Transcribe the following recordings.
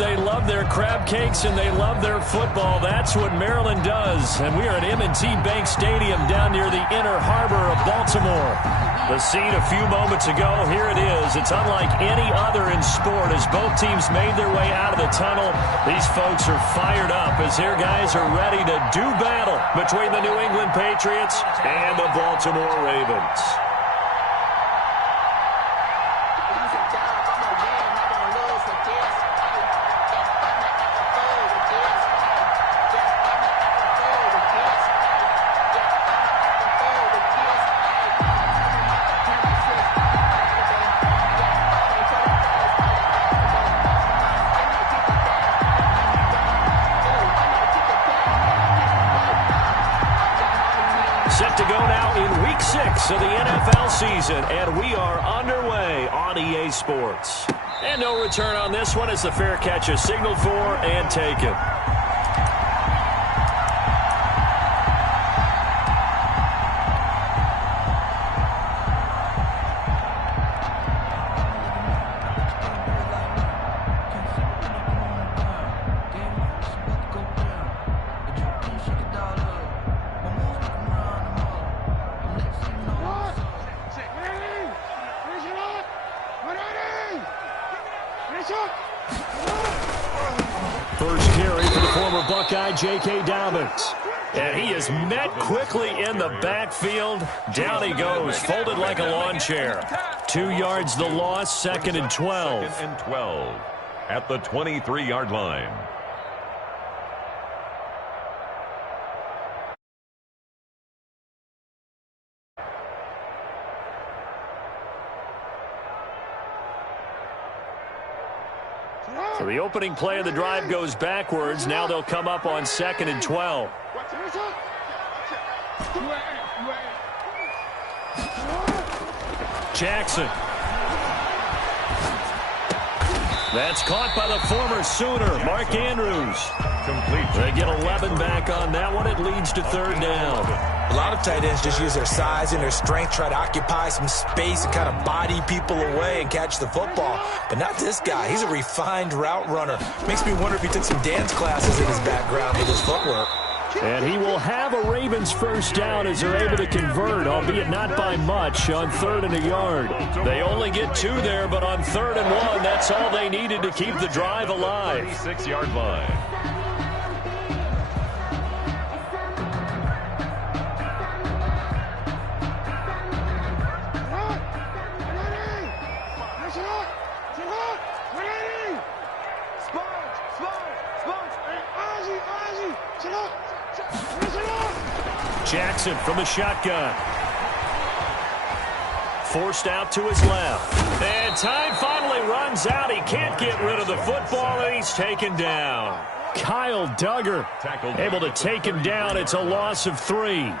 they love their crab cakes, and they love their football. That's what Maryland does. And we are at M&T Bank Stadium down near the inner harbor of Baltimore. The scene a few moments ago, here it is. It's unlike any other in sport as both teams made their way out of the tunnel. These folks are fired up as their guys are ready to do battle between the New England Patriots and the Baltimore Ravens. Set to go now in Week 6 of the NFL season, and we are underway on EA Sports. And no return on this one as the fair catch is signaled for and taken. First carry for the former Buckeye, J.K. Dobbins. And he is met quickly in the backfield. Down he goes, folded like a lawn chair. 2 yards the loss, 2nd and 12. 2nd and 12 at the 23-yard line. So the opening play of the drive goes backwards. Now they'll come up on 2nd and 12. Jackson. That's caught by the former Sooner, Mark Andrews. Complete. They get 11 back on that one. It leads to 3rd down. A lot of tight ends just use their size and their strength, try to occupy some space and kind of body people away and catch the football. But not this guy. He's a refined route runner. Makes me wonder if he took some dance classes in his background with his footwork. And he will have a Ravens first down as they're able to convert, albeit not by much, on 3rd and a yard. They only get 2 there, but on 3rd and 1, that's all they needed to keep the drive alive. 36-yard line. Jackson from the shotgun. Forced out to his left. And time finally runs out. He can't get rid of the football, and he's taken down. Kyle Duggar able to take him down. It's a loss of 3.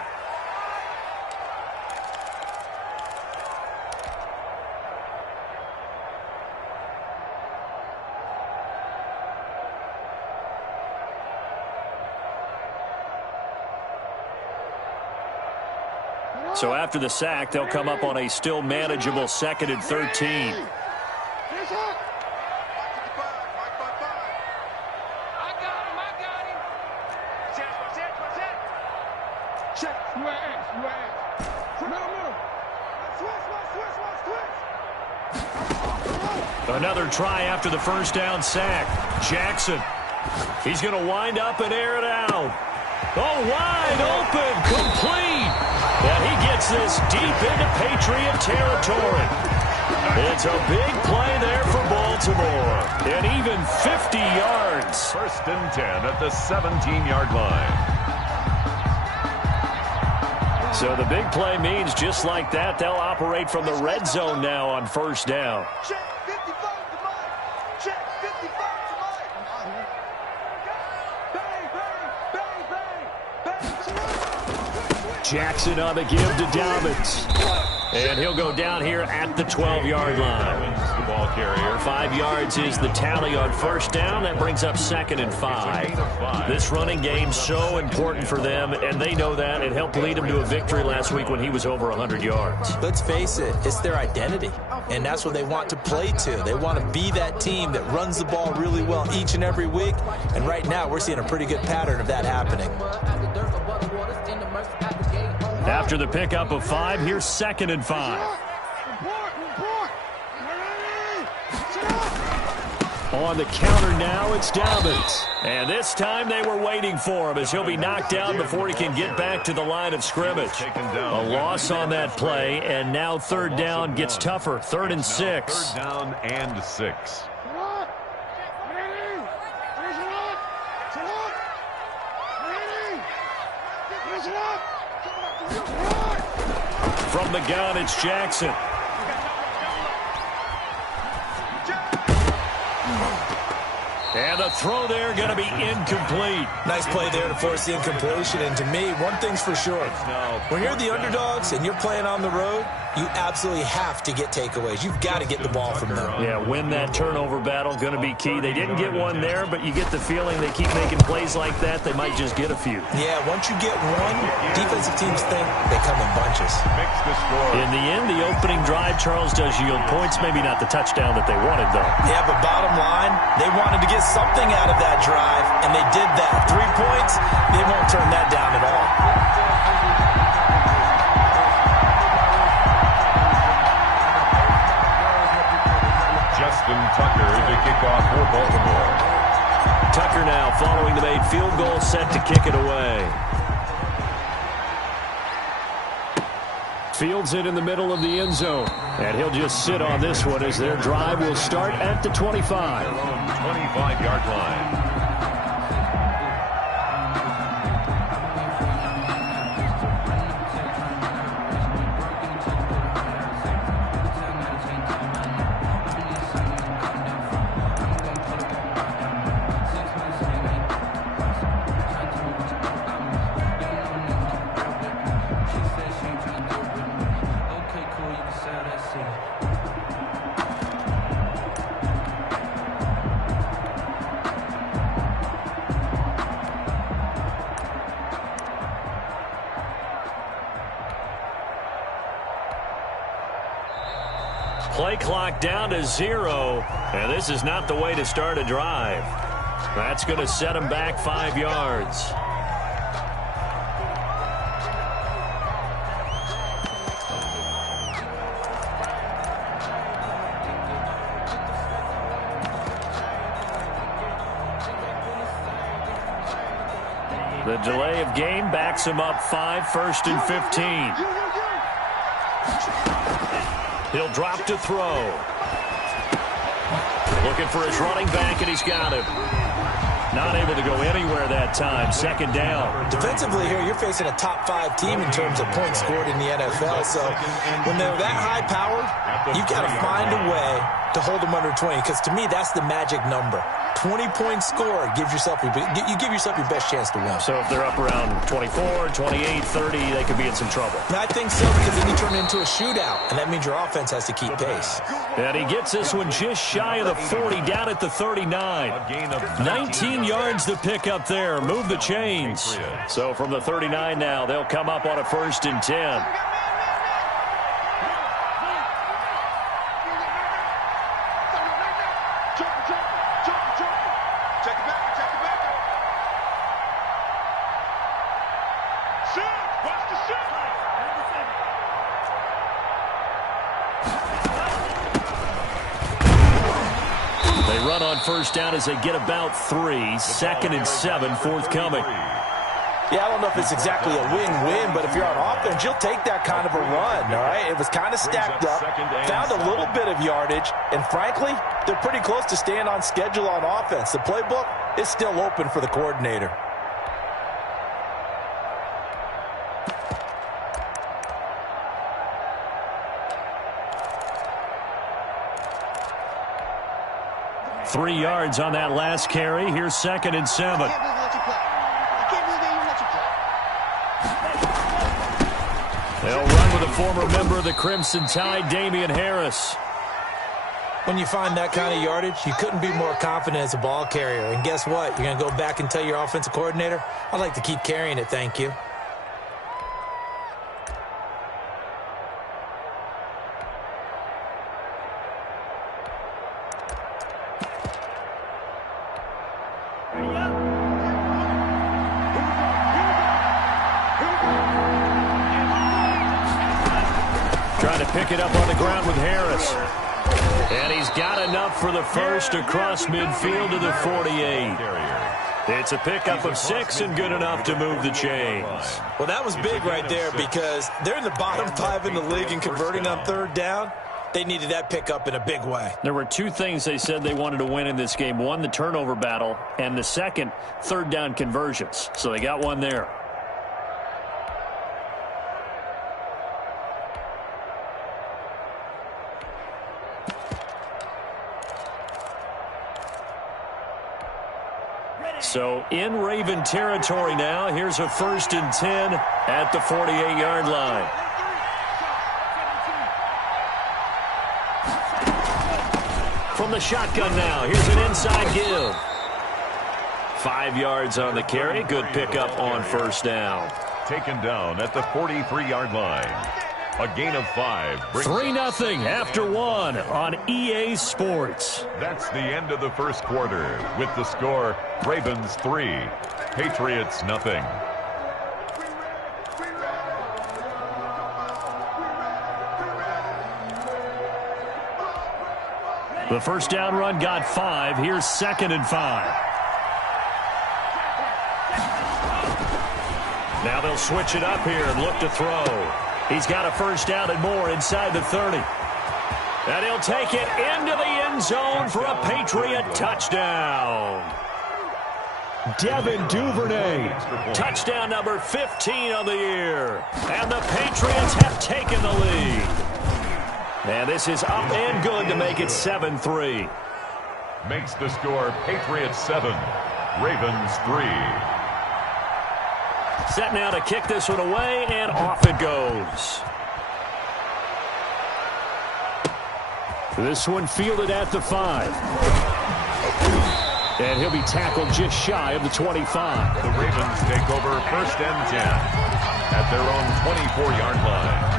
So after the sack, they'll come up on a still manageable 2nd and 13. Another try after the first down sack. Jackson. He's going to wind up and air it out. Oh, wide open, complete. And he gets this deep into Patriot territory. It's a big play there for Baltimore. And even 50 yards. 1st and 10 at the 17-yard line. So the big play means just like that, they'll operate from the red zone now on 1st down. Jackson on the give to Dobbins. And he'll go down here at the 12-yard line. The ball carrier. 5 yards is the tally on 1st down. That brings up 2nd and 5. This running game so important for them, and they know that. It helped lead them to a victory last week when he was over 100 yards. Let's face it, it's their identity. and that's what they want to play to. They want to be that team that runs the ball really well each and every week, and right now we're seeing a pretty good pattern of that happening. After the pickup of 5, here's 2nd and 5. On the counter now, it's Dobbins. And this time they were waiting for him as he'll be knocked down before he can get back to the line of scrimmage. A loss on that play, and now 3rd down gets tougher. 3rd and 6. 3rd down and 6. From the gun, it's Jackson. And the throw there going to be incomplete. Nice play there to force the incompletion. And to me, one thing's for sure. When you're the underdogs and you're playing on the road, you absolutely have to get takeaways. You've got to get the ball from them. Yeah, win that turnover battle, going to be key. They didn't get one there, but you get the feeling they keep making plays like that, they might just get a few. Yeah, once you get one, defensive teams think they come in bunches. In the end, the opening drive, Charles, does yield points. Maybe not the touchdown that they wanted, though. Yeah, but bottom line, they wanted to get something out of that drive, and they did that. 3 points, they won't turn that down at all. Justin Tucker to kick off for Baltimore. Tucker now following the made field goal, set to kick it away. Fields it in the middle of the end zone. And he'll just sit on this one as their drive will start at the 25. 25-yard line. Play clock down to 0, and this is not the way to start a drive. That's going to set them back 5 yards. The delay of game backs him up 5, 1st and 15. He'll drop to throw. Looking for his running back, and he's got him. Not able to go anywhere that time. 2nd down. Defensively here, you're facing a top 5 team in terms of points scored in the NFL. So when they're that high powered, you've got to find a way to hold them under 20. Because to me, that's the magic number. 20 points scored gives yourself your best chance to win. So if they're up around 24, 28, 30, they could be in some trouble. And I think so, because then you turn it into a shootout, and that means your offense has to keep pace. And he gets this one just shy of the 40, down at the 39. 19 yards to pick up there. Move the chains. So from the 39 now, they'll come up on a 1st and 10. They run on 1st down as they get about 3. 2nd and 7 forthcoming. Yeah, I don't know if it's exactly a win-win, but if you're on offense, you'll take that kind of a run, all right? It was kind of stacked up, found a little bit of yardage, and frankly, they're pretty close to staying on schedule on offense. The playbook is still open for the coordinator. Three yards on that last carry. Here's 2nd and 7. They'll run with a former member of the Crimson Tide, Damian Harris. When you find that kind of yardage, you couldn't be more confident as a ball carrier. And guess what? You're going to go back and tell your offensive coordinator, I'd like to keep carrying it, thank you. to pick it up on the ground with Harris. And he's got enough for the first across midfield to the 48. It's a pickup of 6 and good enough to move the chains. Well, that was big right there because they're in the bottom 5 in the league and converting on third down. They needed that pickup in a big way. There were 2 things they said they wanted to win in this game. One, the turnover battle, and the second, third down conversions. So they got one there. So in Raven territory now. Here's a 1st and 10 at the 48-yard line. From the shotgun now. Here's an inside give. 5 yards on the carry. Good pickup on first down. Taken down at the 43-yard line. A gain of 5. 3-0 after 1 on EA Sports. That's the end of the first quarter with the score Ravens 3, Patriots nothing. The first down run got 5. Here's 2nd and 5. Now they'll switch it up here and look to throw. He's got a first down and more inside the 30. And he'll take it into the end zone for a Patriot touchdown. Devin Duvernay. Touchdown number 15 on the year. And the Patriots have taken the lead. And this is up and good to make it 7-3. Makes the score Patriots 7, Ravens 3. Set now to kick this one away, and off it goes. This one fielded at the 5. And he'll be tackled just shy of the 25. The Ravens take over 1st and 10 at their own 24-yard line.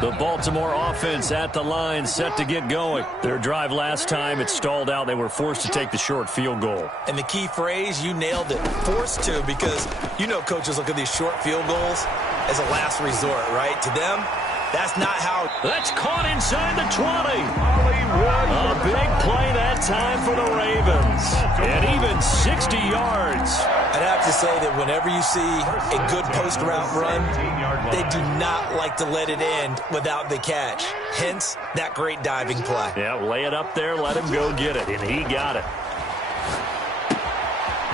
The Baltimore offense at the line, set to get going. Their drive last time, it stalled out. They were forced to take the short field goal. And the key phrase, you nailed it, forced to, because you know coaches look at these short field goals as a last resort, right? To them, that's not how. That's caught inside the 20. A big play that time for the Ravens. And even 60 yards. I'd have to say that whenever you see a good post route run, they do not like to let it end without the catch. Hence, that great diving play. Yeah, lay it up there, let him go get it, and he got it.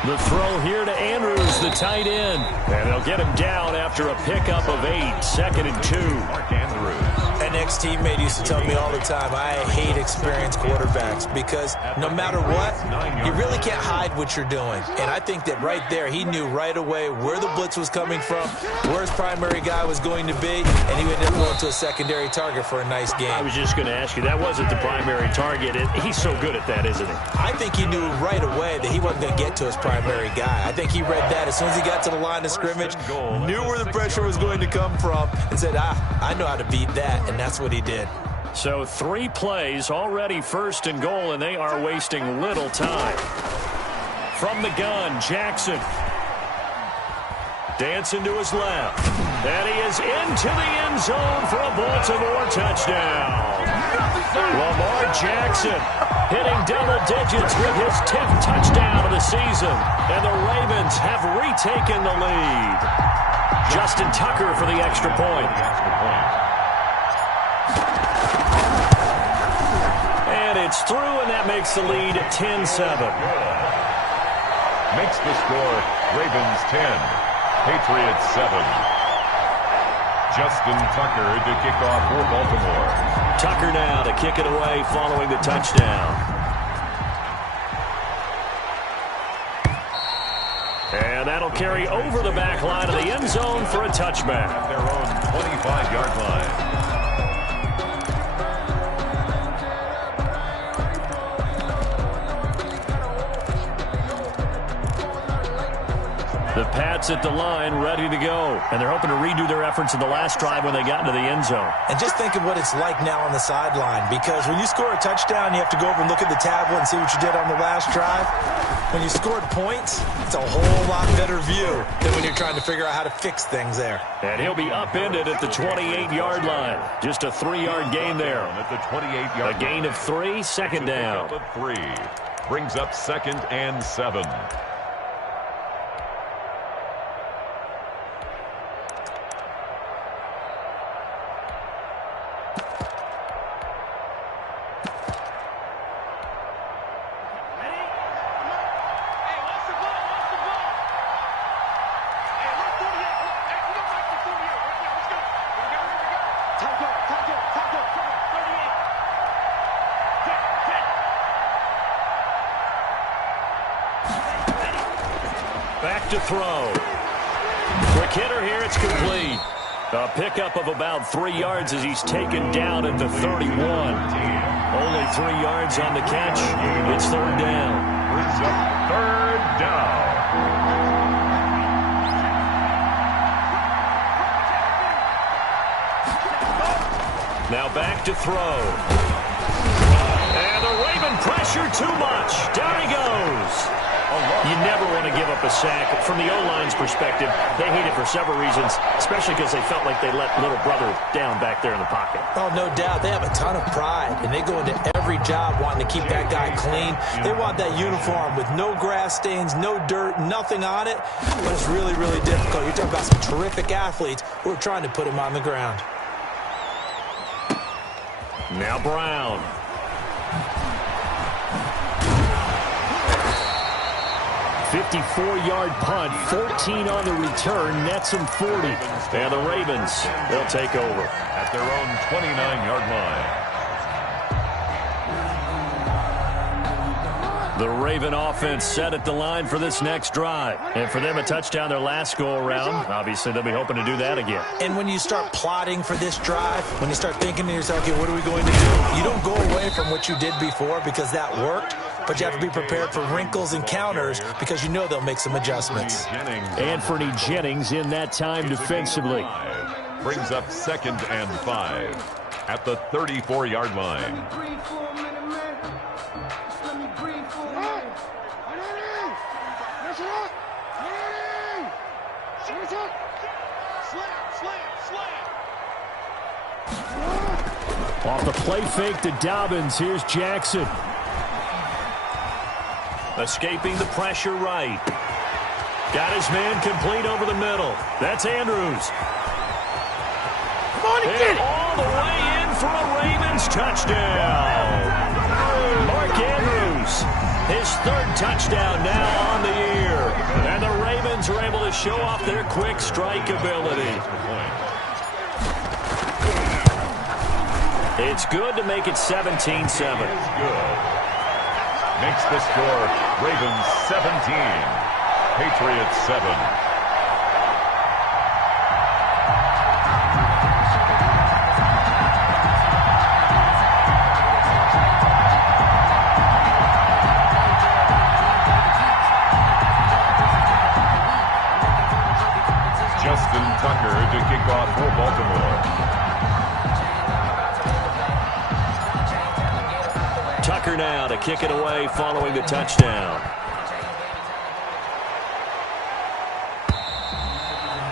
The throw here to Andrews, the tight end. And they'll get him down after a pickup of 8, 2nd and 2. Mark Andrews. An ex-teammate used to tell me all the time, I hate experienced quarterbacks because no matter what, you really can't hide what you're doing. And I think that right there, he knew right away where the blitz was coming from, where his primary guy was going to be, and he would end up going to a secondary target for a nice game. I was just going to ask you, that wasn't the primary target. He's so good at that, isn't he? I think he knew right away that he wasn't going to get to his primary guy. I think he read that as soon as he got to the line of scrimmage, knew where the pressure was going to come from, and said, I know how to beat that, and that's what he did. So 3 plays, already 1st and goal, and they are wasting little time. From the gun, Jackson. Dancing to his left. And he is into the end zone for a Baltimore touchdown. Lamar Jackson hitting double digits with his 10th touchdown of the season. And the Ravens have retaken the lead. Justin Tucker for the extra point. And it's through, and that makes the lead 10-7. Makes the score Ravens 10, Patriots 7. Justin Tucker to kick off for Baltimore. Tucker now to kick it away following the touchdown. And that'll carry over the back line of the end zone for a touchback. At their own 25-yard line. The Pats at the line, ready to go. And they're hoping to redo their efforts in the last drive when they got into the end zone. And just think of what it's like now on the sideline, because when you score a touchdown, you have to go over and look at the tablet and see what you did on the last drive. When you scored points, it's a whole lot better view than when you're trying to figure out how to fix things there. And he'll be upended at the 28-yard line. Just a 3-yard gain there. At the 28-yard A gain of 3, second down. 3 brings up 2nd and 7. Back to throw. Quick hitter here, it's complete. A pickup of about 3 yards as he's taken down at the 31. Only 3 yards on the catch. It's 3rd down. Brings up 3rd down. Now back to throw. And the Raven pressure too much. Down he goes. You never want to give up a sack. From the O-line's perspective, they hate it for several reasons, especially because they felt like they let little brother down back there in the pocket. Oh, no doubt. They have a ton of pride, and they go into every job wanting to keep that guy clean. They want that uniform with no grass stains, no dirt, nothing on it, but it's really, really difficult. You're talking about some terrific athletes who are trying to put him on the ground. Now Brown. 54-yard punt, 14 on the return, nets him 40. And the Ravens, they'll take over. At their own 29-yard line. The Raven offense set at the line for this next drive. And for them, a touchdown their last go-around. Obviously, they'll be hoping to do that again. And when you start plotting for this drive, when you start thinking to yourself, okay, what are we going to do? You don't go away from what you did before because that worked. But you have to be prepared for wrinkles and counters because you know they'll make some adjustments. Anthony Jennings in that time defensively. Brings up 2nd and 5 at the 34-yard line. Off the play fake to Dobbins, here's Jackson. Escaping the pressure right. Got his man complete over the middle. That's Andrews. Come on and get it. All the way in for a Ravens touchdown. Mark Andrews, his 3rd touchdown now on the year. And the Ravens are able to show off their quick strike ability. It's good to make it 17-7. Makes the score Ravens 17, Patriots 7. Justin Tucker to kick off for Baltimore. Tucker now to kick it away following the touchdown.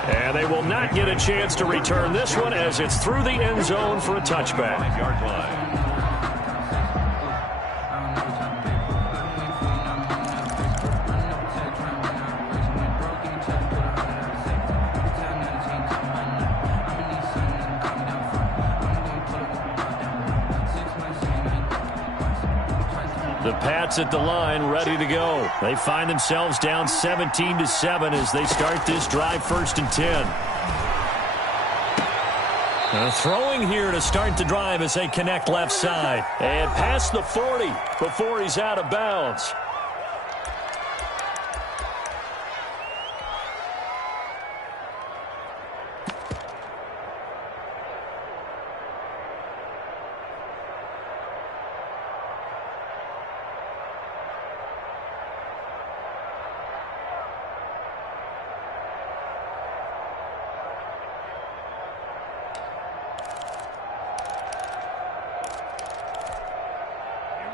And they will not get a chance to return this one as it's through the end zone for a touchback. 9-yard line. The Pats at the line, ready to go. They find themselves down 17-7 as they start this drive, 1st and 10. Throwing here to start the drive as they connect left side. And past the 40 before he's out of bounds.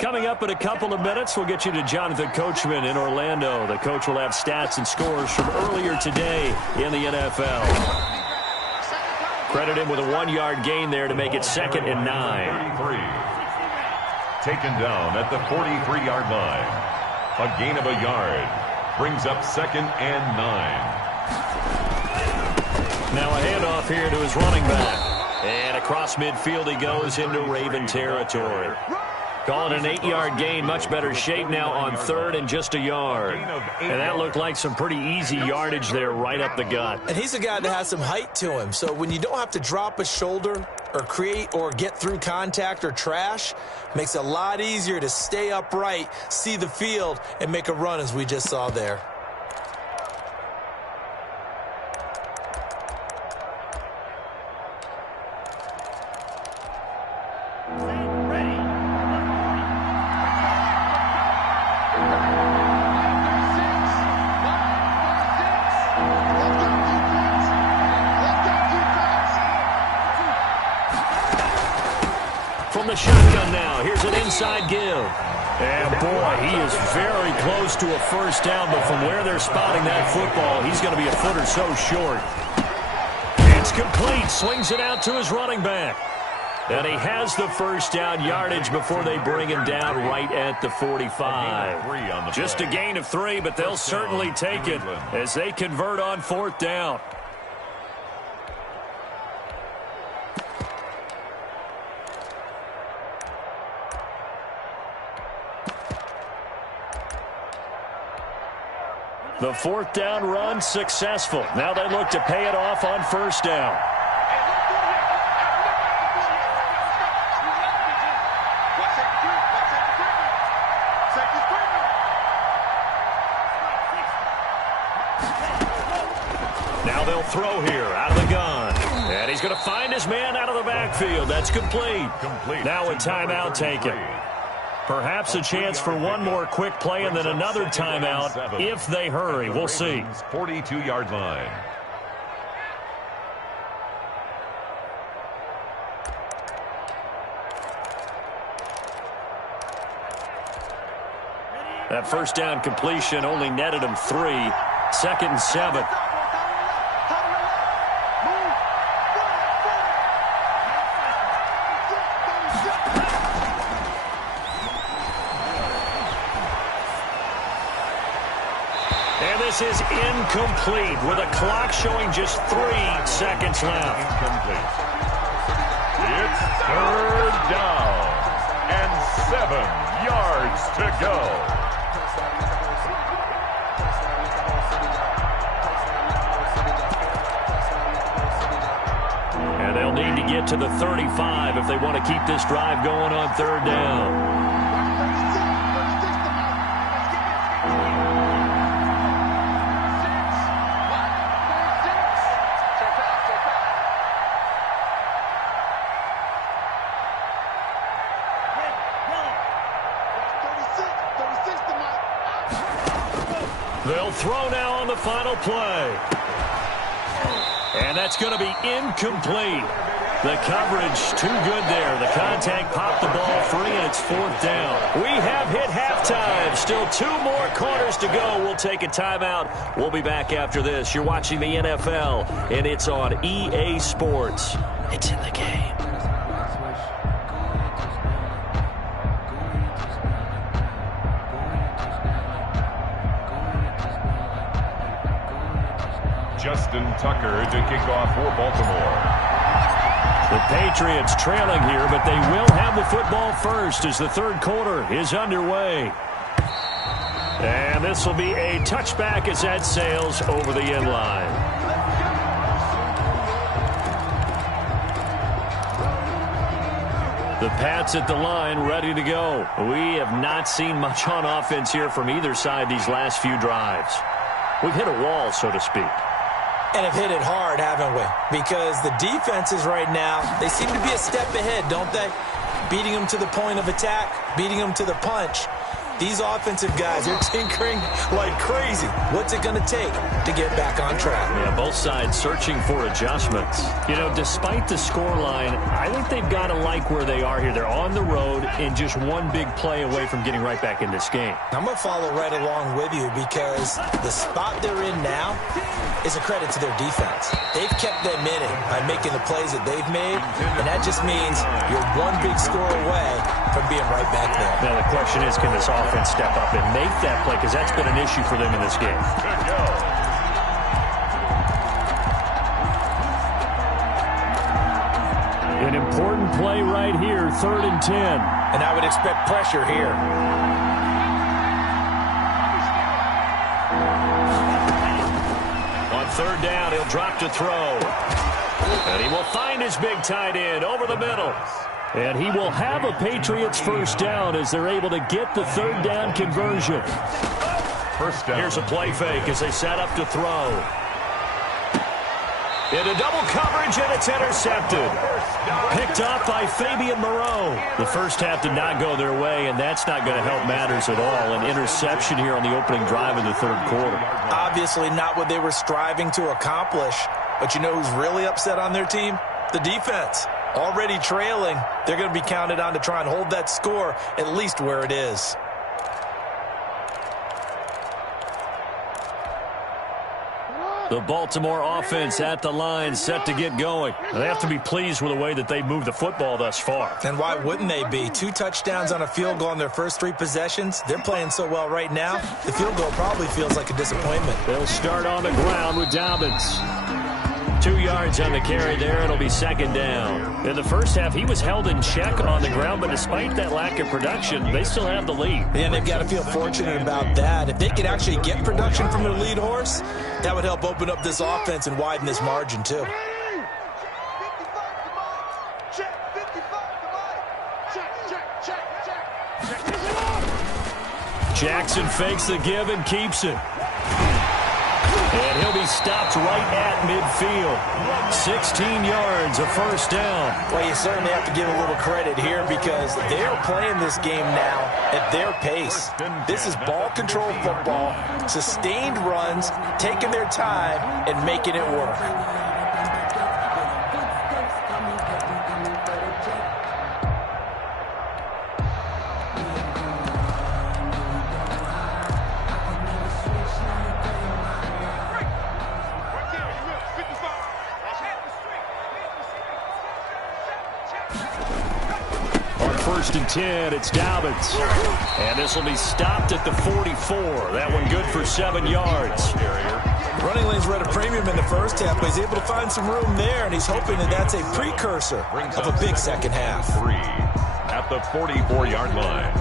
Coming up in a couple of minutes, we'll get you to Jonathan Coachman in Orlando. The coach will have stats and scores from earlier today in the NFL. Credit him with a 1-yard gain there to make it 2nd and 9. 33. Taken down at the 43-yard line. A gain of a yard. Brings up 2nd and 9. Now a handoff here to his running back. And across midfield he goes into Raven territory. Calling an 8-yard gain, much better shape now on 3rd and just a yard. And that looked like some pretty easy yardage there right up the gut. And he's a guy that has some height to him. So when you don't have to drop a shoulder or create or get through contact or trash, makes it a lot easier to stay upright, see the field, and make a run as we just saw there. From the shotgun now, here's an inside give. And boy, he is very close to a first down, but from where they're spotting that football, he's going to be a foot or so short. It's complete, swings it out to his running back. And he has the first down yardage before they bring him down right at the 45. Just a gain of 3, but they'll certainly take it as they convert on 4th down. The 4th down run successful. Now they look to pay it off on 1st down. Now they'll throw here out of the gun. And he's going to find his man out of the backfield. That's complete. Now a timeout taken. Perhaps a chance for one more quick play and then another timeout if they hurry. We'll see. 42-yard line. That first down completion only netted him 3. 2nd and 7. This is incomplete with a clock showing just 3 seconds left. Incomplete. It's 3rd down and 7 yards to go. And they'll need to get to the 35 if they want to keep this drive going on 3rd down. They'll throw now on the final play. And that's going to be incomplete. The coverage too good there. The contact popped the ball free, and it's 4th down. We have hit halftime. Still 2 more quarters to go. We'll take a timeout. We'll be back after this. You're watching the NFL, and it's on EA Sports. It's in the game. Justin Tucker to kick off for Baltimore. The Patriots trailing here, but they will have the football first as the 3rd quarter is underway. And this will be a touchback as that sails over the end line. The Pats at the line ready to go. We have not seen much on offense here from either side these last few drives. We've hit a wall, so to speak. And have hit it hard, haven't we? Because the defenses right now, they seem to be a step ahead, don't they? Beating them to the point of attack, beating them to the punch. These offensive guys, they're tinkering like crazy. What's it going to take to get back on track? Yeah, both sides searching for adjustments. You know, despite the scoreline, I think they've got to like where they are here. They're on the road and just one big play away from getting right back in this game. I'm going to follow right along with you because the spot they're in now is a credit to their defense. They've kept them in it by making the plays that they've made, and that just means you're one big score away from being right back there. Now the question is, can this offense step up and make that play? Because that's been an issue for them in this game. An important play right here, 3rd and 10. And I would expect pressure here. On 3rd down, he'll drop to throw. And he will find his big tight end over the middle. And he will have a Patriots first down as they're able to get the 3rd down conversion. First down. Here's a play fake as they set up to throw. Into double coverage, and it's intercepted. Picked off by Fabian Moreau. The first half did not go their way, and that's not going to help matters at all. An interception here on the opening drive in the 3rd quarter. Obviously not what they were striving to accomplish. But you know who's really upset on their team? The defense. Already trailing, they're going to be counted on to try and hold that score at least where it is. The Baltimore offense at the line, set to get going. They have to be pleased with the way that they moved the football thus far. And why wouldn't they be? 2 touchdowns on a field goal on their first 3 possessions. They're playing so well right now, the field goal probably feels like a disappointment. They'll start on the ground with Dobbins. 2 yards on the carry there. It'll be 2nd down. In the first half, he was held in check on the ground, but despite that lack of production, they still have the lead. And they've got to feel fortunate about that. If they could actually get production from their lead horse, that would help open up this offense and widen this margin, too. Jackson fakes the give and keeps it. And he'll be stopped right at midfield. 16 yards, a first down. Well, you certainly have to give a little credit here because they're playing this game now at their pace. This is ball control football, sustained runs, taking their time, and making it work. First and 10, it's Dobbins. And this will be stopped at the 44. That one good for 7 yards. Running lanes were at a premium in the first half, but he's able to find some room there, and he's hoping that that's a precursor of a big second half. 3 at the 44-yard line.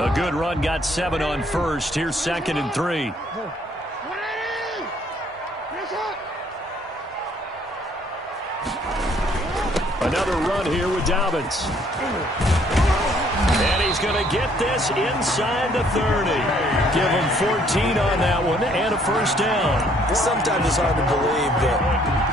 A good run, got 7 on first. Here's 2nd and 3. Another run here with Dobbins. And he's going to get this inside the 30. Give him 14 on that one and a first down. Sometimes it's hard to believe, but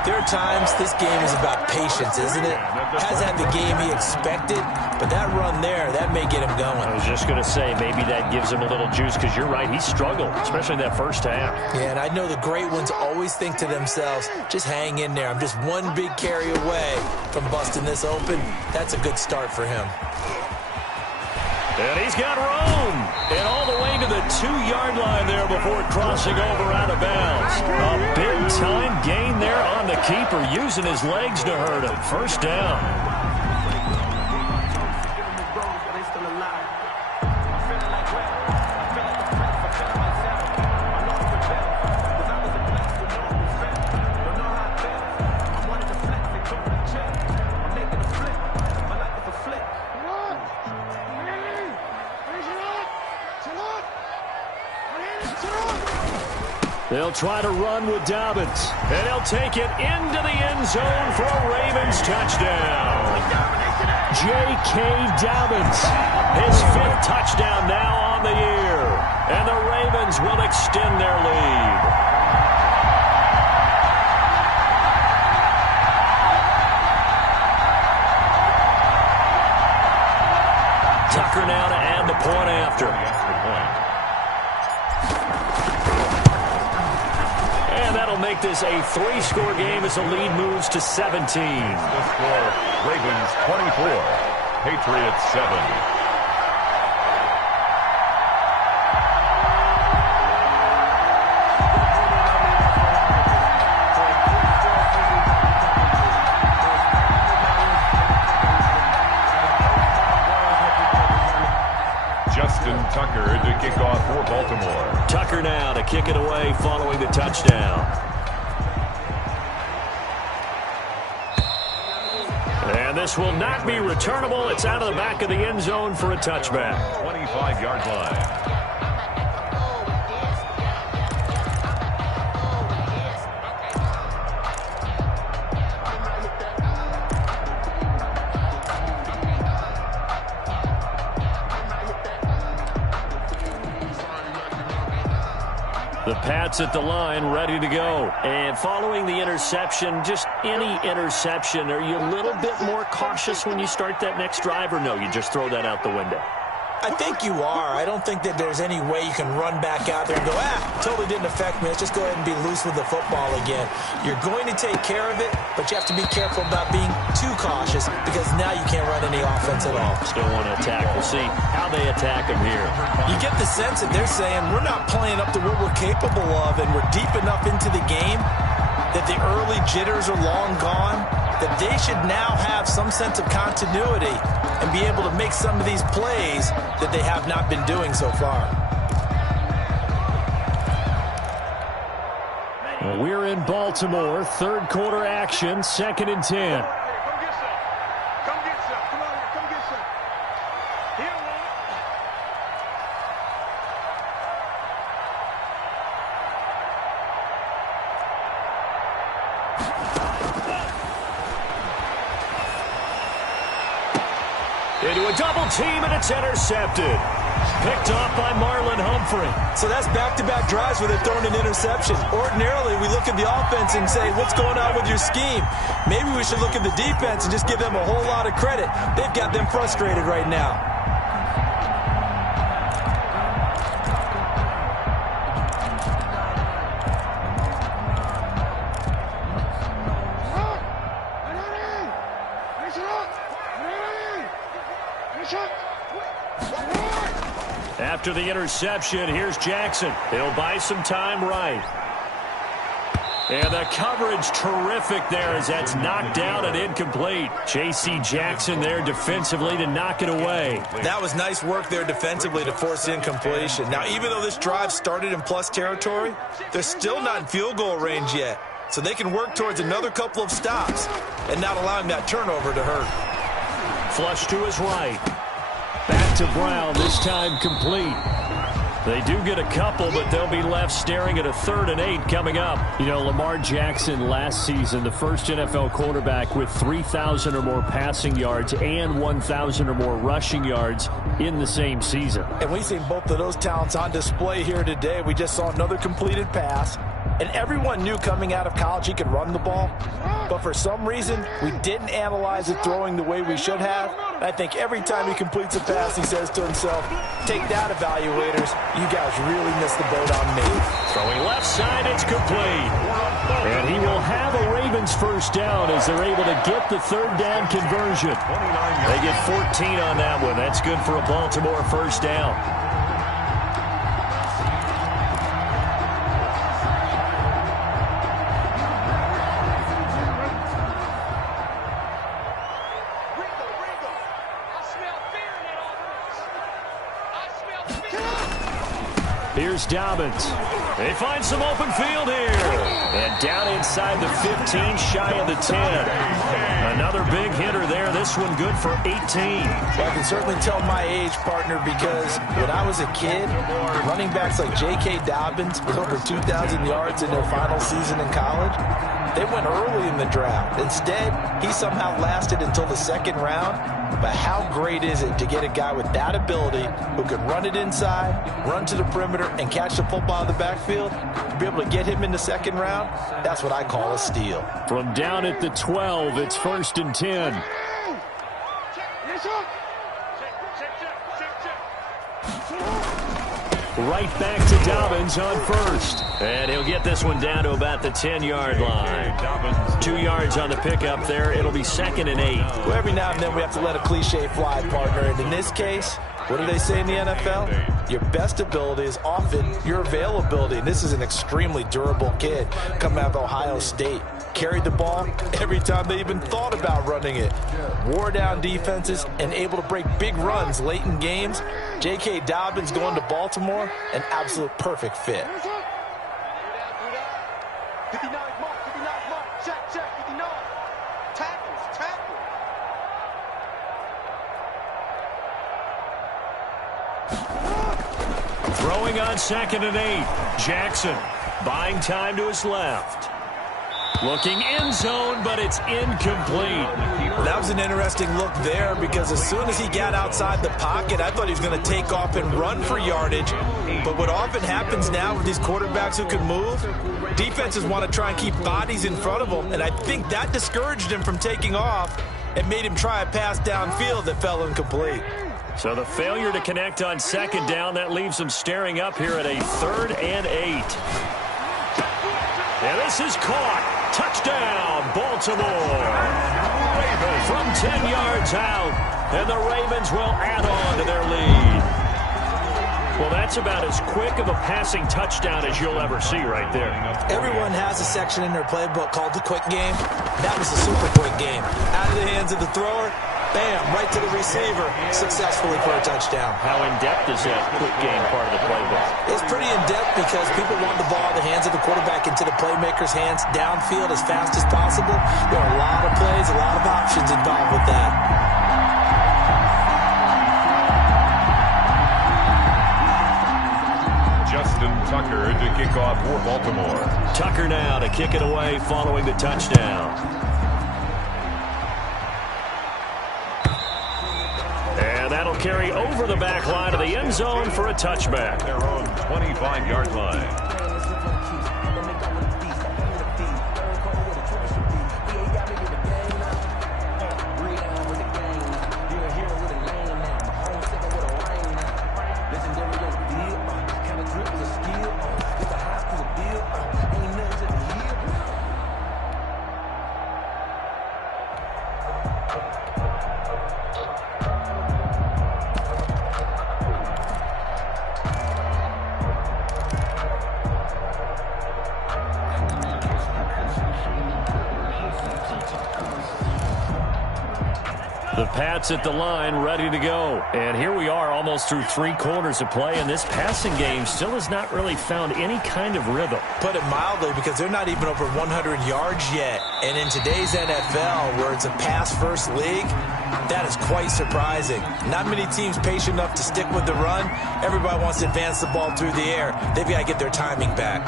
there are times this game is about patience, isn't it? Hasn't had the game he expected, but that run there, that may get him going. I was just going to say, maybe that gives him a little juice because you're right, he struggled, especially in that first half. Yeah, and I know the great ones always think to themselves, just hang in there. I'm just one big carry away from busting this open. That's a good start for him. And he's got room. And all the way to the 2-yard line there before crossing over out of bounds. A big-time gain there on the keeper, using his legs to hurt him. First down. They'll try to run with Dobbins. And he'll take it into the end zone for a Ravens touchdown. J.K. Dobbins, his 5th touchdown now on the year. And the Ravens will extend their lead. point. And that'll make this a 3-score game as the lead moves to 17. The score, Ravens 24, Patriots 7. Tucker to kick off for Baltimore. Tucker now to kick it away following the touchdown. And this will not be returnable. It's out of the back of the end zone for a touchback. 25-yard line. The Pats at the line, ready to go. And following the interception, just any interception, are you a little bit more cautious when you start that next drive, or no, you just throw that out the window? I think you are. I don't think that there's any way you can run back out there and go, totally didn't affect me. Let's just go ahead and be loose with the football again. You're going to take care of it, but you have to be careful about being too cautious because now you can't run any offense at all. Still want to attack. We'll see how they attack them here. You get the sense that they're saying we're not playing up to what we're capable of, and we're deep enough into the game that the early jitters are long gone, that they should now have some sense of continuity and be able to make some of these plays that they have not been doing so far. Well, we're in Baltimore, third quarter action, 2nd and 10. Into a double team, and it's intercepted. Picked off by Marlon Humphrey. So that's back-to-back drives where they're throwing an interception. Ordinarily, we look at the offense and say, what's going on with your scheme? Maybe we should look at the defense and just give them a whole lot of credit. They've got them frustrated right now. After the interception, here's Jackson. He'll buy some time right. And the coverage terrific there as that's knocked down and incomplete. J.C. Jackson there defensively to knock it away. That was nice work there defensively to force incompletion. Now, even though this drive started in plus territory, they're still not in field goal range yet. So they can work towards another couple of stops and not allowing that turnover to hurt. Flush to his right. Back to Brown, this time complete. They do get a couple, but they'll be left staring at a 3rd and 8 coming up. You know, Lamar Jackson last season, the first NFL quarterback with 3,000 or more passing yards and 1,000 or more rushing yards in the same season. And we've seen both of those talents on display here today. We just saw another completed pass. And everyone knew coming out of college he could run the ball. But for some reason, we didn't analyze it throwing the way we should have. And I think every time he completes a pass, he says to himself, take that, evaluators. You guys really missed the boat on me. Throwing left side, it's complete. And he will have a Ravens first down as they're able to get the 3rd down conversion. They get 14 on that one. That's good for a Baltimore first down. Here's Dobbins. They find some open field here. And down inside the 15, shy of the 10. Another big hitter there. This one good for 18. Well, I can certainly tell my age, partner, because when I was a kid, running backs like J.K. Dobbins with over 2,000 yards in their final season in college, they went early in the draft. Instead, he somehow lasted until the 2nd round. But how great is it to get a guy with that ability who can run it inside, run to the perimeter, and catch the football in the backfield? To be able to get him in the 2nd round, that's what I call a steal. From down at the 12, it's 1st and 10. Right back to Dobbins on first. And he'll get this one down to about the 10-yard line. 2 yards on the pickup there. It'll be 2nd and 8. Well, every now and then we have to let a cliche fly, partner. And in this case, what do they say in the NFL? Your best ability is often your availability. And this is an extremely durable kid coming out of Ohio State. Carried the ball every time they even thought about running it. Wore down defenses and able to break big runs late in games. J.K. Dobbins going to Baltimore, an absolute perfect fit. 59 mark, check, 59. Tackles. Throwing on 2nd and 8. Jackson buying time to his left. Looking end zone, but it's incomplete. That was an interesting look there because as soon as he got outside the pocket, I thought he was going to take off and run for yardage. But what often happens now with these quarterbacks who can move, defenses want to try and keep bodies in front of them. And I think that discouraged him from taking off and made him try a pass downfield that fell incomplete. So the failure to connect on 2nd down, that leaves him staring up here at a 3rd and 8. And this is caught. Touchdown, Baltimore. From 10 yards out, and the Ravens will add on to their lead. Well, that's about as quick of a passing touchdown as you'll ever see right there. Everyone has a section in their playbook called the quick game. That was the super quick game. Out of the hands of the thrower, bam, right to the receiver, successfully for a touchdown. How in-depth is that quick game part of the playbook? It's pretty in-depth because people want the ball in the hands of the quarterback into the playmaker's hands downfield as fast as possible. There are a lot of plays, a lot of options involved with that. Justin Tucker to kick off for Baltimore. Tucker now to kick it away following the touchdown. And that'll carry over the back line of the end zone for a touchback. Their own 25-yard line. The Pats at the line, ready to go. And here we are almost through 3 quarters of play, and this passing game still has not really found any kind of rhythm. Put it mildly, because they're not even over 100 yards yet. And in today's NFL, where it's a pass-first league, that is quite surprising. Not many teams patient enough to stick with the run. Everybody wants to advance the ball through the air. They've got to get their timing back.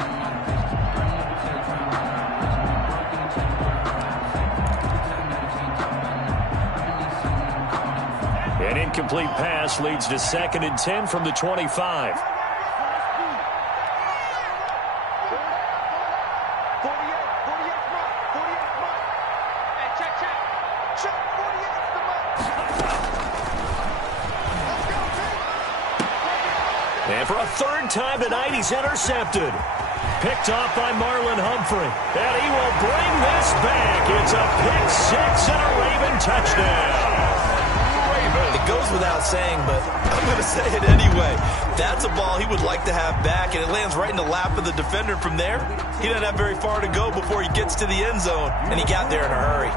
An incomplete pass leads to 2nd and 10 from the 25. And for a 3rd time tonight, he's intercepted. Picked off by Marlon Humphrey. And he will bring this back. It's a pick 6 and a Raven touchdown. It goes without saying, but I'm going to say it anyway. That's a ball he would like to have back, and it lands right in the lap of the defender from there. He doesn't have very far to go before he gets to the end zone, and he got there in a hurry.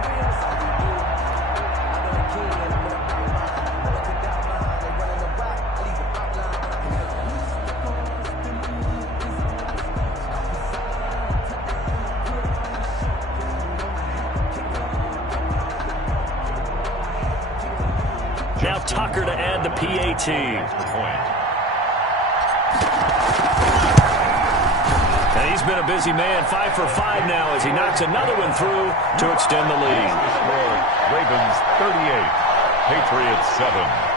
Now Tucker to add the PAT. And he's been a busy man, 5 for 5 now as he knocks another one through to extend the lead. Ravens 38, Patriots 7.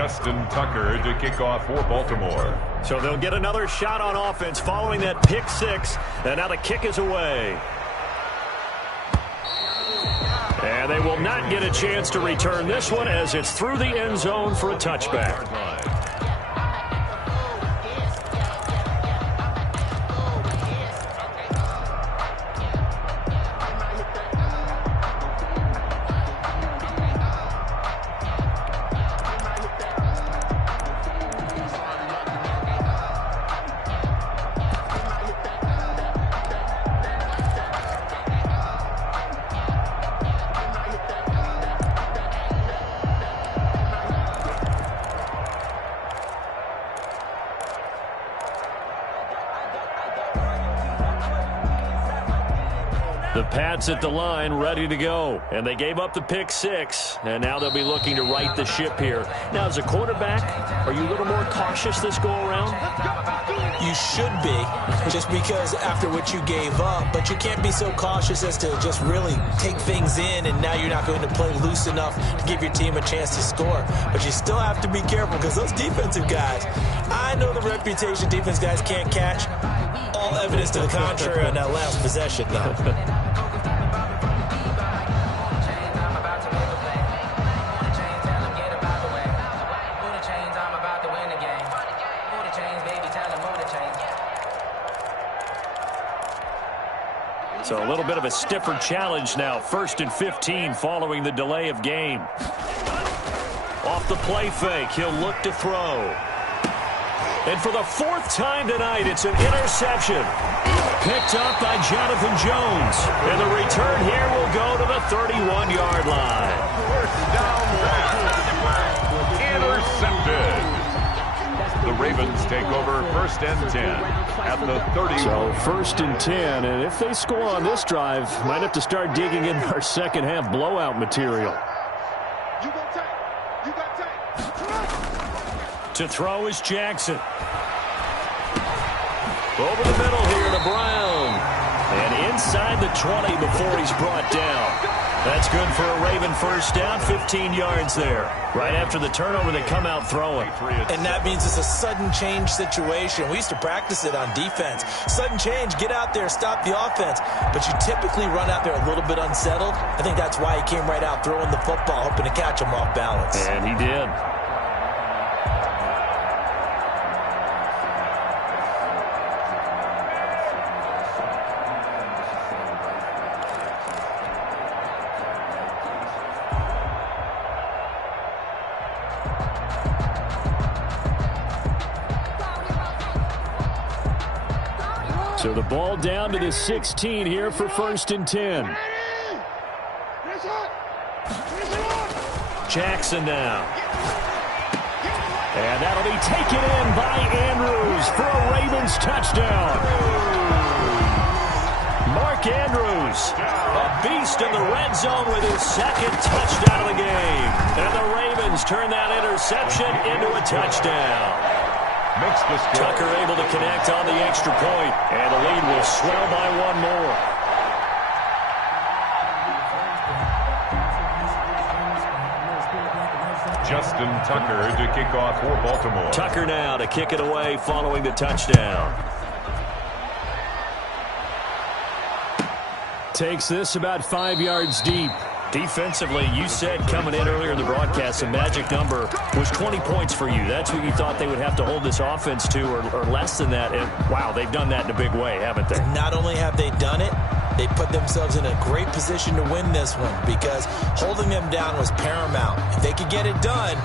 Justin Tucker to kick off for Baltimore. So they'll get another shot on offense following that pick six. And now the kick is away. And they will not get a chance to return this one as it's through the end zone for a touchback. The Pats at the line, ready to go. And they gave up the pick six, and now they'll be looking to right the ship here. Now, as a quarterback, are you a little more cautious this go-around? You should be, just because after what you gave up. But you can't be so cautious as to just really take things in, and now you're not going to play loose enough to give your team a chance to score. But you still have to be careful because those defensive guys, I know the reputation defense guys can't catch. All evidence to the contrary on that last possession, though. So a little bit of a stiffer challenge now. 1st and 15 following the delay of game. Off the play fake, he'll look to throw. And for the 4th time tonight, it's an interception. Picked up by Jonathan Jones. And the return here will go to the 31-yard line. 4th down pass. Intercepted. The Ravens take over 1st and 10 at the 31. So 1st and 10, and if they score on this drive, might have to start digging in our second half blowout material. To throw is Jackson. Over the middle here to Brown. And inside the 20 before he's brought down. That's good for a Raven first down, 15 yards there. Right after the turnover, they come out throwing. And that means it's a sudden change situation. We used to practice it on defense. Sudden change, get out there, stop the offense. But you typically run out there a little bit unsettled. I think that's why he came right out throwing the football, hoping to catch him off balance. And he did. So the ball down to the 16 here for 1st and 10. Jackson now. And that'll be taken in by Andrews for a Ravens touchdown. Mark Andrews, a beast in the red zone with his 2nd touchdown of the game. And the Ravens turn that interception into a touchdown. Tucker able to connect on the extra point, and the lead will swell by 1 more. Justin Tucker to kick off for Baltimore. Tucker now to kick it away following the touchdown. Takes this about 5 yards deep. Defensively, you said coming in earlier in the broadcast, the magic number was 20 points for you. That's what you thought they would have to hold this offense to, or less than that. And, wow, they've done that in a big way, haven't they? Not only have they done it, they put themselves in a great position to win this one because holding them down was paramount. If they could get it done,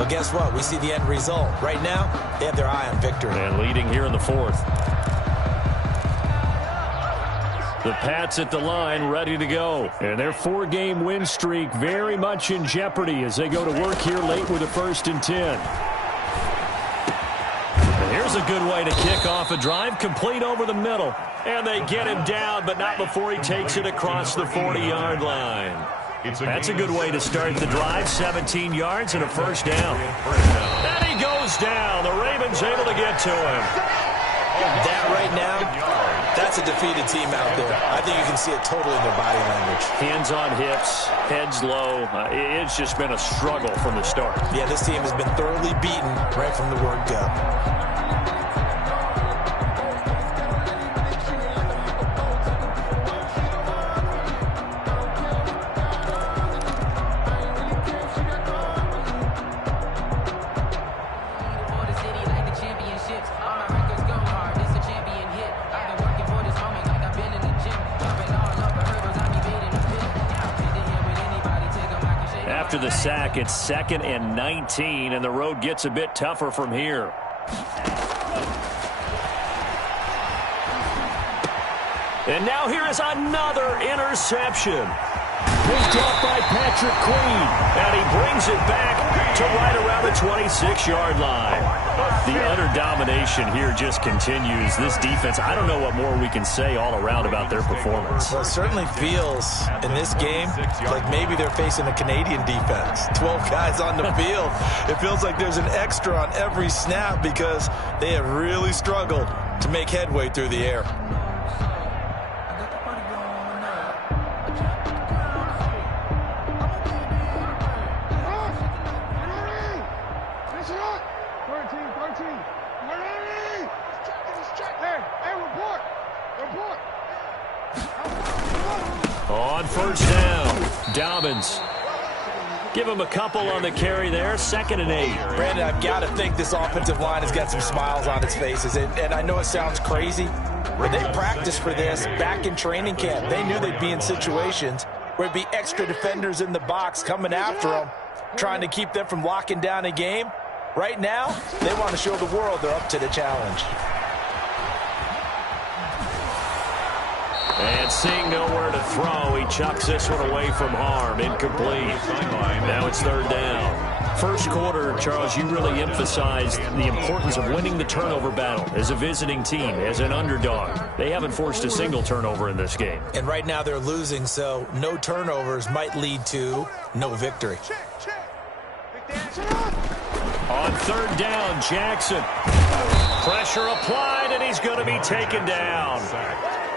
well, guess what? We see the end result. Right now, they have their eye on victory. And leading here in the 4th. The Pats at the line, ready to go. And their 4-game win streak very much in jeopardy as they go to work here late with a 1st and 10. And here's a good way to kick off a drive, complete over the middle. And they get him down, but not before he takes it across the 40-yard line. That's a good way to start the drive, 17 yards and a 1st down. And he goes down. The Ravens able to get to him. That right now, That's a defeated team out there. I think you can see it totally in their body language. Hands on hips, heads low. It's just been a struggle from the start. Yeah, this team has been thoroughly beaten right from the word go. After the sack, it's 2nd and 19, and the road gets a bit tougher from here. And now here is another interception. Picked off by Patrick Queen, and he brings it back to right around the 26-yard line. The utter domination here just continues. This defense, I don't know what more we can say all around about their performance. Well, it certainly feels in this game like maybe they're facing a Canadian defense. 12 guys on the field. It feels like there's an extra on every snap because they have really struggled to make headway through the air. On first down, Dobbins. Give him a couple on the carry there, 2nd and 8. Brandon, I've got to think this offensive line has got some smiles on its faces. And I know it sounds crazy, but they practiced for this back in training camp. They knew they'd be in situations where it'd be extra defenders in the box coming after them, trying to keep them from locking down a game. Right now, they want to show the world they're up to the challenge. And seeing nowhere to throw, he chucks this one away from harm. Incomplete. Now it's 3rd down. First quarter, Charles, you really emphasized the importance of winning the turnover battle as a visiting team, as an underdog. They haven't forced a single turnover in this game. And right now they're losing, so no turnovers might lead to no victory. On 3rd down, Jackson. Pressure applied, and he's going to be taken down.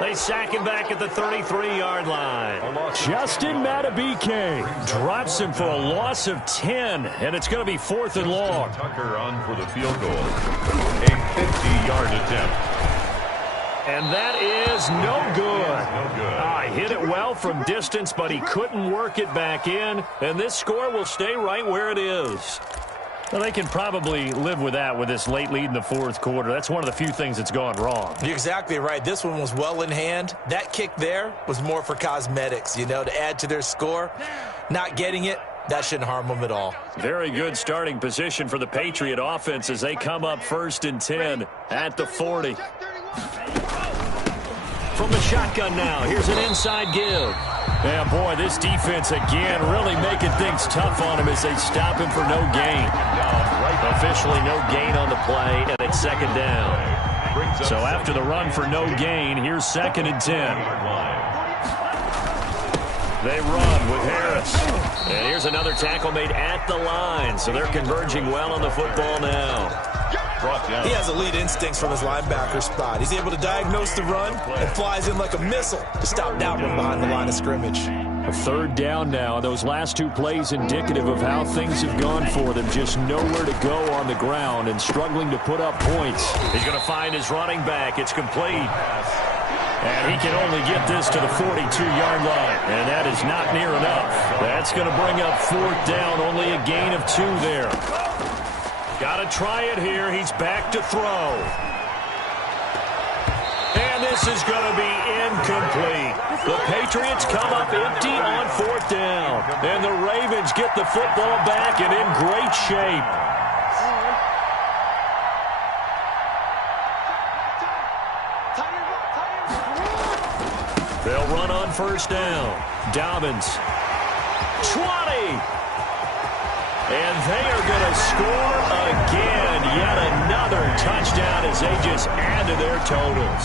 They sack him back at the 33-yard line. Justin Matabike drops him for a loss of 10, and it's going to be 4th and long. Tucker on for the field goal. A 50-yard attempt. And that is no good. Hit it well from distance, but he couldn't work it back in, and this score will stay right where it is. Well, they can probably live with that with this late lead in the 4th quarter. That's one of the few things that's gone wrong. You're exactly right. This one was well in hand. That kick there was more for cosmetics, to add to their score. Not getting it, that shouldn't harm them at all. Very good starting position for the Patriot offense as they come up 1st and 10 at the 40. From the shotgun now, here's an inside give. Yeah, boy, this defense again really making things tough on him as they stop him for no gain. Officially no gain on the play, and it's 2nd down. So after the run for no gain, here's 2nd and 10. They run with Harris. And here's another tackle made at the line, so they're converging well on the football now. He has elite instincts from his linebacker spot. He's able to diagnose the run and flies in like a missile to stop that one behind the line of scrimmage. A 3rd down now. Those last 2 plays indicative of how things have gone for them. Just nowhere to go on the ground and struggling to put up points. He's going to find his running back. It's complete. And he can only get this to the 42-yard line. And that is not near enough. That's going to bring up 4th down. Only a gain of 2 there. Got to try it here. He's back to throw. And this is going to be incomplete. The Patriots come up empty on 4th down. And the Ravens get the football back and in great shape. They'll run on 1st down. Dobbins. 20. And they are going to score again. Yet another touchdown as they just add to their totals.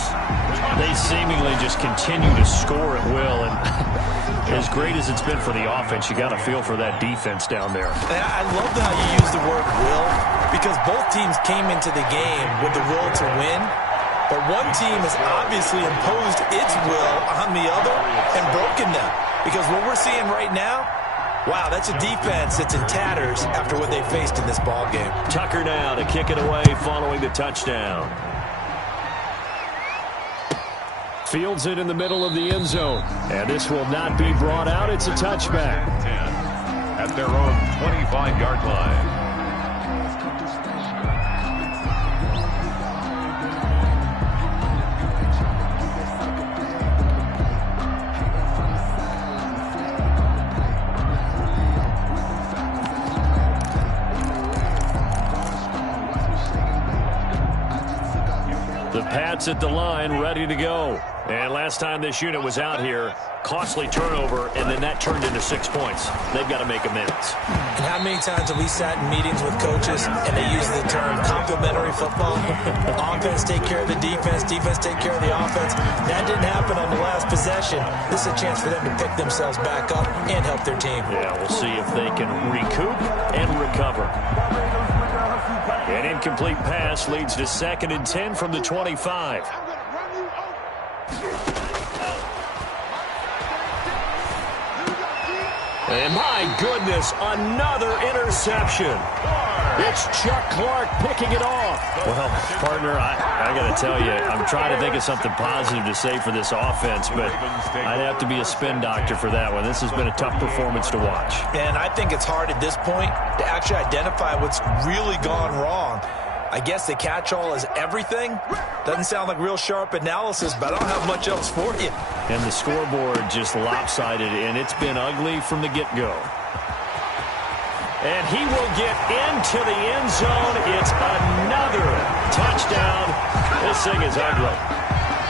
They seemingly just continue to score at will. And as great as it's been for the offense, you got to feel for that defense down there. And I love how you use the word will, because both teams came into the game with the will to win. But one team has obviously imposed its will on the other and broken them. Because what we're seeing right now, wow, that's a defense that's in tatters after what they faced in this ball game. Tucker now to kick it away following the touchdown. Fields it in the middle of the end zone. And this will not be brought out. It's a touchback. 10 at their own 25-yard line. The Pats at the line, ready to go. And last time this unit was out here, costly turnover, and then that turned into 6 points. They've got to make amends. And how many times have we sat in meetings with coaches and they use the term complementary football? Offense take care of the defense, defense take care of the offense. That didn't happen on the last possession. This is a chance for them to pick themselves back up and help their team. Yeah, we'll see if they can recoup and recover. An incomplete pass leads to 2nd and 10 from the 25. And my goodness, another interception. It's Chuck Clark picking it off. Well, partner, I got to tell you, I'm trying to think of something positive to say for this offense, but I'd have to be a spin doctor for that one. This has been a tough performance to watch. And I think it's hard at this point to actually identify what's really gone wrong. I guess the catch-all is everything. Doesn't sound like real sharp analysis, but I don't have much else for you. And the scoreboard just lopsided, and it's been ugly from the get-go. And he will get into the end zone. It's another touchdown. This thing is ugly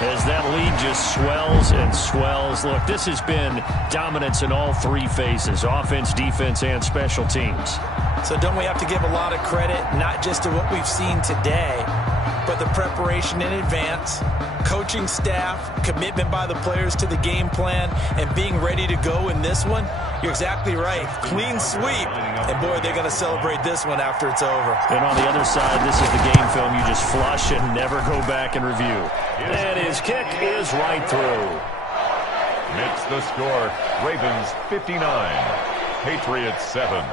as that lead just swells and swells. Look, this has been dominance in all three phases, offense, defense, and special teams. So don't we have to give a lot of credit, not just to what we've seen today, but the preparation in advance, coaching staff, commitment by the players to the game plan, and being ready to go in this one? You're exactly right. Clean sweep. And, boy, they're going to celebrate this one after it's over. And on the other side, this is the game film you just flush and never go back and review. And his kick is right through. It's the score. Ravens 59, Patriots 7.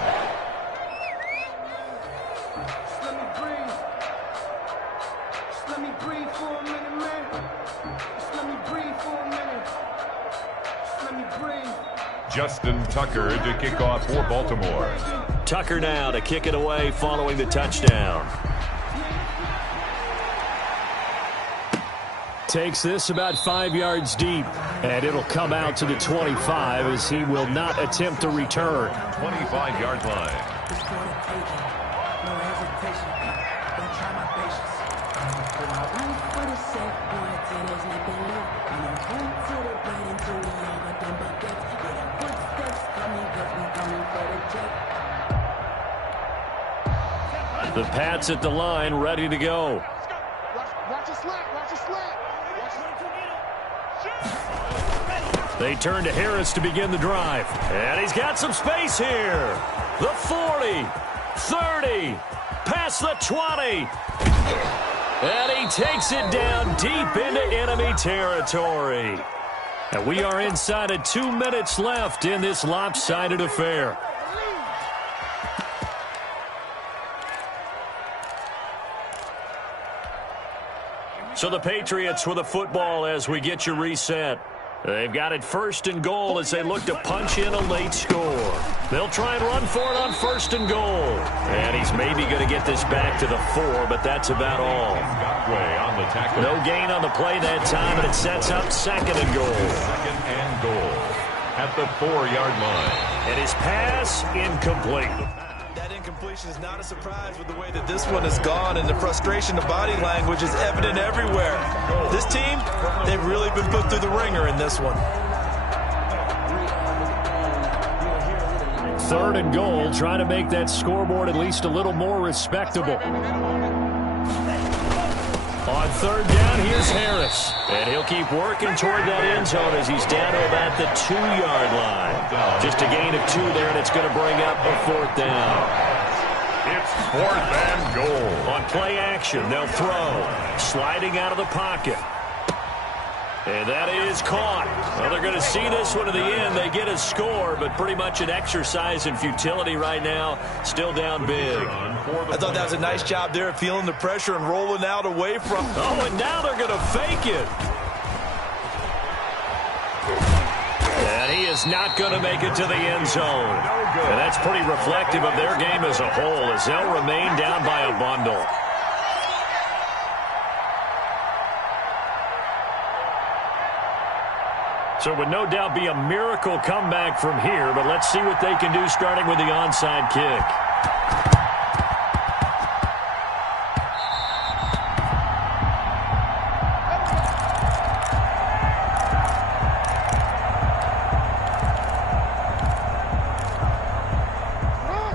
Justin Tucker to kick off for Baltimore. Tucker now to kick it away following the touchdown. Takes this about 5 yards deep, and it'll come out to the 25 as he will not attempt to return. 25-yard line. The Pats at the line, ready to go. Watch the slant. They turn to Harris to begin the drive. And he's got some space here. The 40, 30, past the 20. And he takes it down deep into enemy territory. And we are inside of 2 minutes left in this lopsided affair. So the Patriots with the football as we get you reset. They've got it 1st and goal as they look to punch in a late score. They'll try and run for it on 1st and goal. And he's maybe going to get this back to the 4, but that's about all. No gain on the play that time, and it sets up 2nd and goal. 2nd and goal at the 4-yard line. And his pass incomplete. That incompletion is not a surprise with the way that this one has gone, and the frustration of body language is evident everywhere. This team, they've really been put through the ringer in this one. 3rd and goal, trying to make that scoreboard at least a little more respectable. On 3rd down, here's Harris. And he'll keep working toward that end zone as he's down to about the 2-yard line. Just a gain of 2 there, and it's going to bring up a 4th down. It's 4th and goal. On play action, they'll throw. Sliding out of the pocket. And that is caught. Well, they're going to see this one to the end. They get a score, but pretty much an exercise in futility right now. Still down big. I thought that was a nice job there of feeling the pressure and rolling out away from. Oh, and now they're going to fake it. And he is not going to make it to the end zone. And that's pretty reflective of their game as a whole, as they'll remain down by a bundle. So it would no doubt be a miracle comeback from here, but let's see what they can do starting with the onside kick.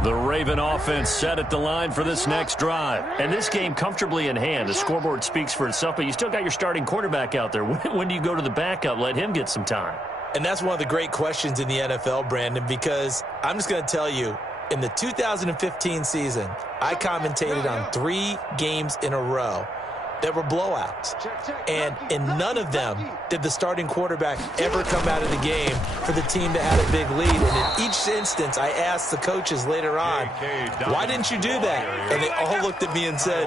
The Raven offense set at the line for this next drive. And this game comfortably in hand. The scoreboard speaks for itself, but you still got your starting quarterback out there. When do you go to the backup? Let him get some time. And that's one of the great questions in the NFL, Brandon, because I'm just going to tell you, in the 2015 season, I commentated on 3 games in a row that were blowouts. And in none of them did the starting quarterback ever come out of the game for the team that had a big lead. And in each instance, I asked the coaches later on, why didn't you do that? And they all looked at me and said,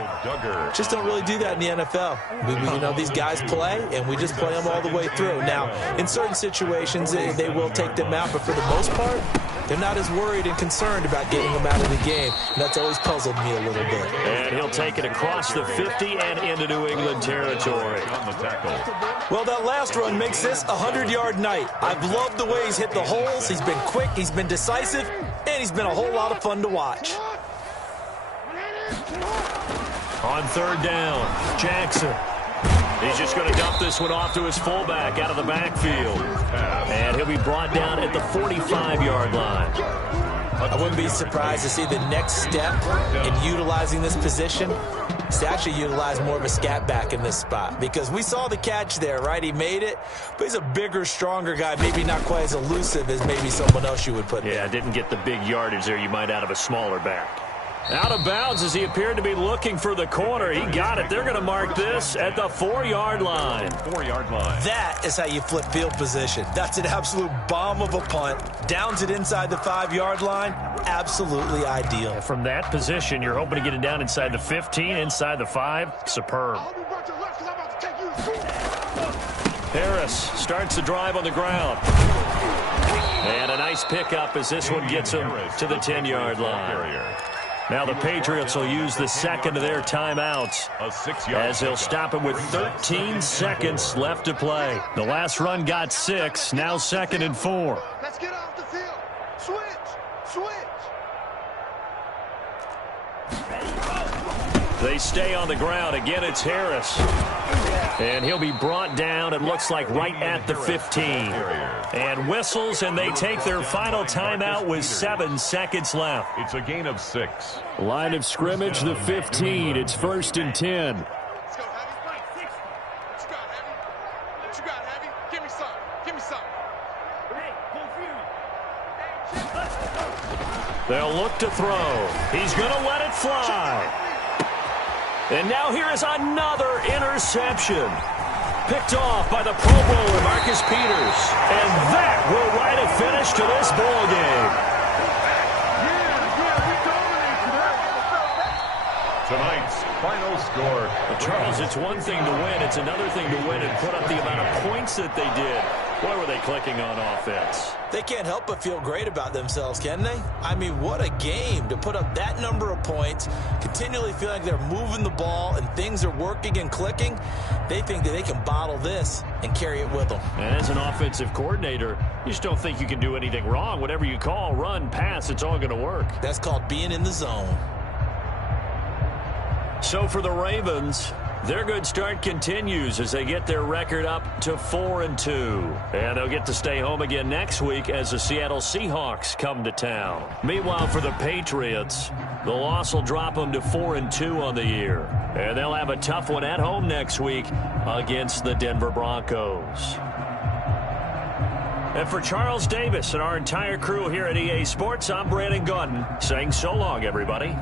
just don't really do that in the NFL. You know, these guys play, and we just play them all the way through. Now, in certain situations, they will take them out, but for the most part, they're not as worried and concerned about getting them out of the game. And that's always puzzled me a little bit. And he'll take it across the 50 and into New England territory. Well, that last run makes this a 100-yard night. I've loved the way he's hit the holes. He's been quick, he's been decisive, and he's been a whole lot of fun to watch. On 3rd down, Jackson. He's just going to dump this one off to his fullback out of the backfield. And he'll be brought down at the 45-yard line. I wouldn't be surprised to see the next step in utilizing this position is to actually utilize more of a scat back in this spot. Because we saw the catch there, right? He made it, but he's a bigger, stronger guy, maybe not quite as elusive as maybe someone else you would put there. Yeah, didn't get the big yardage there you might out of a smaller back. Out of bounds as he appeared to be looking for the corner. He got it. They're going to mark this at the 4-yard line. 4-yard line. That is how you flip field position. That's an absolute bomb of a punt. Downs it inside the 5-yard line. Absolutely ideal. From that position, you're hoping to get it down inside the 15, inside the 5. Superb. Harris starts the drive on the ground. And a nice pickup as this one gets him to the 10-yard line. Now the Patriots will use the second of their timeouts as they'll stop him with 13 seconds left to play. The last run got 6, now 2nd and 4. Let's get off the field. Switch. They stay on the ground. Again, it's Harris. And he'll be brought down, it looks like, right at the 15. And whistles, and they take their final timeout with 7 seconds left. It's a gain of 6. Line of scrimmage, the 15. It's 1st and 10. Let's go, Heavy. What you got, Heavy? Give me some. They'll look to throw. He's going to let it fly. And now here is another interception. Picked off by the Pro Bowler, Marcus Peters. And that will write a finish to this ball game. Tonight's final score. Well, Charles, it's one thing to win. It's another thing to win and put up the amount of points that they did. Boy, were they clicking on offense. They can't help but feel great about themselves, can they? I mean, what a game to put up that number of points, continually feel like they're moving the ball and things are working and clicking. They think that they can bottle this and carry it with them. And as an offensive coordinator, you just don't think you can do anything wrong. Whatever you call, run, pass, it's all going to work. That's called being in the zone. So for the Ravens, their good start continues as they get their record up to 4-2. And they'll get to stay home again next week as the Seattle Seahawks come to town. Meanwhile, for the Patriots, the loss will drop them to 4-2 on the year. And they'll have a tough one at home next week against the Denver Broncos. And for Charles Davis and our entire crew here at EA Sports, I'm Brandon Gaudin saying so long, everybody.